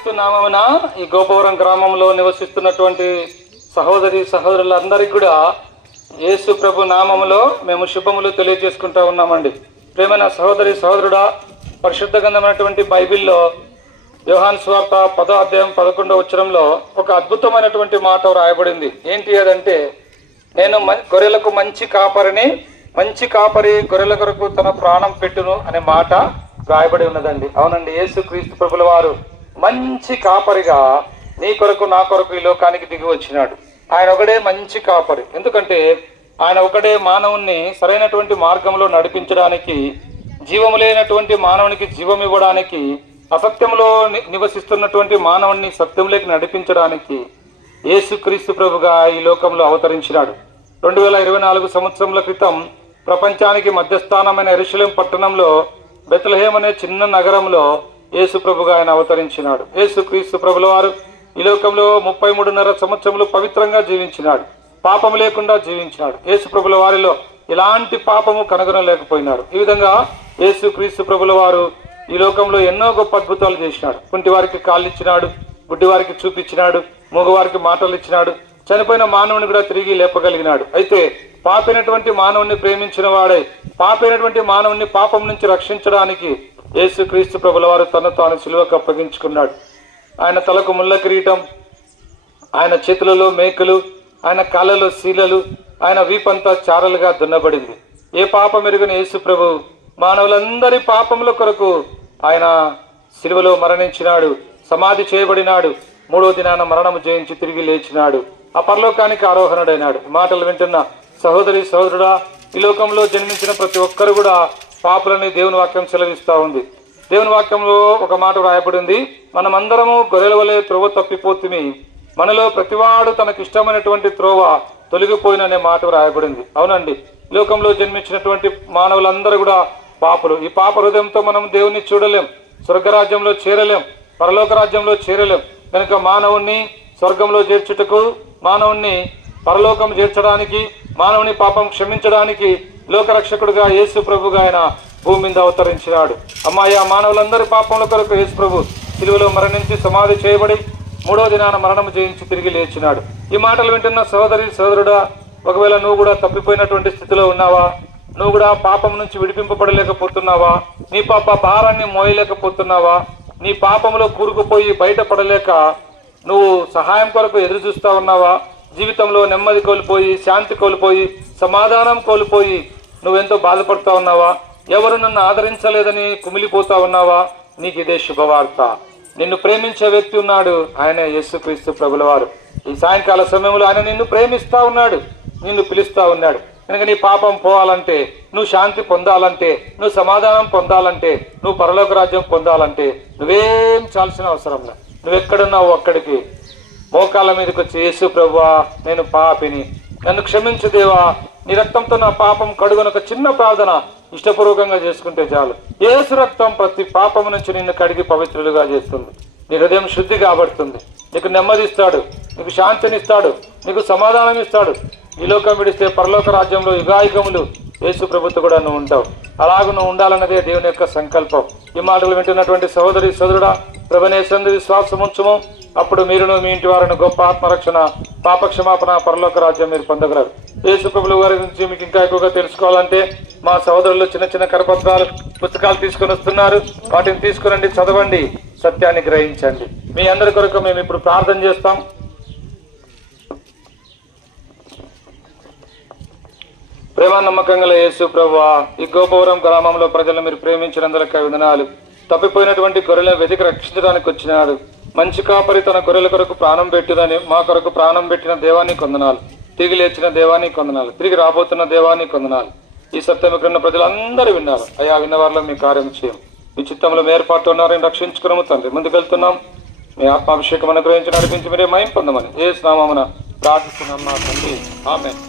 యేసుక్రీస్తు నామమున ఈ గోపవరం గ్రామంలో నివసిస్తున్నటువంటి సహోదరి సహోదరులందరికీ కూడా యేసు ప్రభు నామములో మేము శుభములు తెలియజేసుకుంటా ఉన్నామండి. ప్రేమైన సహోదరి సహోదరుడా, పరిశుద్ధ గ్రంథమైనటువంటి బైబిల్లో యోహాను సువార్త 10వ అధ్యాయం 11వ వచనంలో ఒక అద్భుతమైనటువంటి మాట రాయబడింది. ఏంటి అదంటే, నేను గొర్రెలకు మంచి కాపరిని, మంచి కాపరి గొర్రెల కొరకు తన ప్రాణం పెట్టును అనే మాట రాయబడి ఉన్నదండి. అవునండి, యేసుక్రీస్తు ప్రభుల వారు మంచి కాపరిగా నీ కొరకు నా కొరకు ఈ లోకానికి దిగి వచ్చినాడు. ఆయన ఒకడే మంచి కాపరి. ఎందుకంటే ఆయన ఒకడే మానవుణ్ణి సరైనటువంటి మార్గంలో నడిపించడానికి, జీవము లేనటువంటి మానవునికి జీవం ఇవ్వడానికి, అసత్యంలో నివసిస్తున్నటువంటి మానవుణ్ణి సత్యంలోకి నడిపించడానికి యేసుక్రీస్తు ప్రభుగా ఈ లోకంలో అవతరించినాడు. 2024 సంవత్సరముల క్రితం ప్రపంచానికి మధ్యస్థానమైన యెరూషలేం పట్టణంలో బెత్లెహేం అనే చిన్న నగరంలో యేసు ప్రభుగా ఆయన అవతరించినాడు. యేసుక్రీస్తు ప్రభుల వారు ఈ లోకంలో 33.5 సంవత్సరములు పవిత్రంగా జీవించినాడు. పాపము లేకుండా జీవించినాడు. యేసు ప్రభుల వారిలో ఎలాంటి పాపము కనుగొనలేకపోయినాడు. ఈ విధంగా యేసుక్రీస్తు ప్రభుల వారు ఈ లోకంలో ఎన్నో గొప్ప అద్భుతాలు చేసినాడు. కుంటి వారికి కాళ్ళు ఇచ్చినాడు, గుడ్డి వారికి చూపించినాడు, మూగవారికి మాటలు ఇచ్చినాడు, చనిపోయిన మానవుని కూడా తిరిగి లేపగలిగినాడు. అయితే పాపైనటువంటి మానవుని ప్రేమించిన వాడే పాపైనటువంటి మానవుని పాపం నుంచి రక్షించడానికి యేసుక్రీస్తు ప్రభుల వారు తను తాను సిలువకు అప్పగించుకున్నాడు. ఆయన తలకు ముళ్ళ కిరీటం, ఆయన చేతులలో మేకలు, ఆయన కాళ్ళలో శీలలు, ఆయన వీపంతా చారలుగా దున్నబడింది. ఏ పాపం ఎరుగని యేసు ప్రభు మానవులందరి పాపముల కొరకు ఆయన సిలువలో మరణించినాడు, సమాధి చేయబడినాడు, 3వ దినాన మరణము జయించి తిరిగి లేచినాడు, ఆ పరలోకానికి ఆరోహణుడైనాడు. మాటలు వింటున్న సహోదరి సహోదరుడా, ఈ లోకంలో జన్మించిన ప్రతి ఒక్కరు కూడా పాపులని దేవుని వాక్యం సెలవిస్తా ఉంది. దేవుని వాక్యంలో ఒక మాట రాయబడింది, మనమందరము గొర్రెల వలె త్రోవ తప్పిపోతుమి, మనలో ప్రతివాడు తనకిష్టమైనటువంటి త్రోవ తొలగిపోయిననే మాట రాయబడింది. అవునండి, లోకంలో జన్మించినటువంటి మానవులందరూ కూడా పాపులు. ఈ పాప హృదయంతో మనం దేవుణ్ణి చూడలేం, స్వర్గరాజ్యంలో చేరలేం, పరలోక రాజ్యంలో చేరలేం. కనుక మానవుణ్ణి స్వర్గంలో చేర్చుటకు, మానవుణ్ణి పరలోకం చేర్చడానికి, మానవుని పాపం క్షమించడానికి లోకరక్షకుడుగా యేసు ప్రభుగా ఆయన భూమి మీద అవతరించినాడు. అమ్మాయి ఆ మానవులందరి పాపముల కొరకు యేసు ప్రభు సిలువలో మరణించి సమాధి చేయబడి 3వ దినాన మరణము జయించి తిరిగి లేచినాడు. ఈ మాటలు వింటున్న సహోదరి సహోదరుడా, ఒకవేళ నువ్వు కూడా తప్పిపోయినటువంటి స్థితిలో ఉన్నావా? నువ్వు కూడా పాపం నుంచి విడిపింపబడలేకపోతున్నావా? నీ పాప భారాన్ని మోయలేకపోతున్నావా? నీ పాపంలో కూరుకుపోయి బయటపడలేక నువ్వు సహాయం కొరకు ఎదురు చూస్తా ఉన్నావా? జీవితంలో నెమ్మది కోల్పోయి, శాంతి కోల్పోయి, సమాధానం కోల్పోయి నువ్వెంతో బాధపడుతూ ఉన్నావా? ఎవరు నన్ను ఆదరించలేదని కుమిలిపోతా ఉన్నావా? నీకు ఇదే శుభవార్త. నిన్ను ప్రేమించే వ్యక్తి ఉన్నాడు, ఆయన యేసుక్రీస్తు ప్రభుల వారు. ఈ సాయంకాల సమయంలో ఆయన నిన్ను ప్రేమిస్తా ఉన్నాడు, నిన్ను పిలుస్తా ఉన్నాడు. కనుక నీ పాపం పోవాలంటే, నువ్వు శాంతి పొందాలంటే, నువ్వు సమాధానం పొందాలంటే, నువ్వు పరలోక రాజ్యం పొందాలంటే నువ్వేం చాల్సిన అవసరం లేదు. నువ్వెక్కడున్నావు అక్కడికి మోకాళ్ళ మీదకి వచ్చి, యేసు ప్రభువా నేను పాపిని, నన్ను క్షమించు దేవా, నీ రక్తంతో నా పాపం కడుగున ఒక చిన్న ప్రార్థన ఇష్టపూర్వకంగా చేసుకుంటే చాలు. యేసు రక్తం ప్రతి పాపం నుంచి నిన్ను కడిగి పవిత్రులుగా చేస్తుంది. నీ హృదయం శుద్ధి కాబడుతుంది. నీకు నెమ్మదిస్తాడు, నీకు శాంతినిస్తాడు, నీకు సమాధానం ఇస్తాడు. ఈ లోకం విడిస్తే పరలోక రాజ్యంలో యుగాయుగములు యేసు ప్రభుతో కూడా నువ్వు ఉంటావు. అలాగూ నువ్వు ఉండాలన్నదే దేవుని యొక్క సంకల్పం. ఈ మాటలు వింటున్నటువంటి సహోదరి సోదరుడా, ప్రభునేసందు విశ్వాసం ఉంచుము, అప్పుడు మీరును మీ ఇంటి వారిని గొప్ప ఆత్మరక్షణ, పాపక్షమాపణ, పరలోక రాజ్యం మీరు పొందగలరు. యేసు ప్రభుల వారి గురించి మీకు ఇంకా ఎక్కువగా తెలుసుకోవాలంటే మా సహోదరులు చిన్న చిన్న కరపత్రాలు, పుస్తకాలు తీసుకొని వస్తున్నారు. వాటిని తీసుకురండి, చదవండి, సత్యాన్ని గ్రహించండి. మీ అందరి కొరకు మేము ఇప్పుడు ప్రార్థన చేస్తాం. ప్రేమ నమ్మకంగా యేసు ప్రభువా, ఈ గోపవరం గ్రామంలో ప్రజలను మీరు ప్రేమించినందుకు వందనాలు. తప్పిపోయినటువంటి గొర్రెలను వెతికి రక్షించడానికి వచ్చినాడు. మంచి కాపరి తన గొర్రెల కొరకు ప్రాణం పెట్టుదని మా కొరకు ప్రాణం పెట్టిన దేవాన్ని కొందనాలు. తిరిగి లేచిన దేవాన్ని కొందనాలు. తిరిగి రాబోతున్న దేవాన్ని కొందనాలు. ఈ సత్యం ఇక్కడ ఉన్న ప్రజలందరూ విన్నారు. అయా విన్న వారిలో మీ కార్యం చేయం. మీ చిత్తంలో ఏర్పాటు ఉన్నారని రక్షించుకున్నాము తండ్రి. ముందుకెళ్తున్నాం. మీ ఆత్మాభిషేకం అనుగ్రహించి నడిపించి మీరే మహిమ పొందమని యేసు నామమున ప్రార్థిస్తున్నాం మా తండ్రి. ఆమేన్.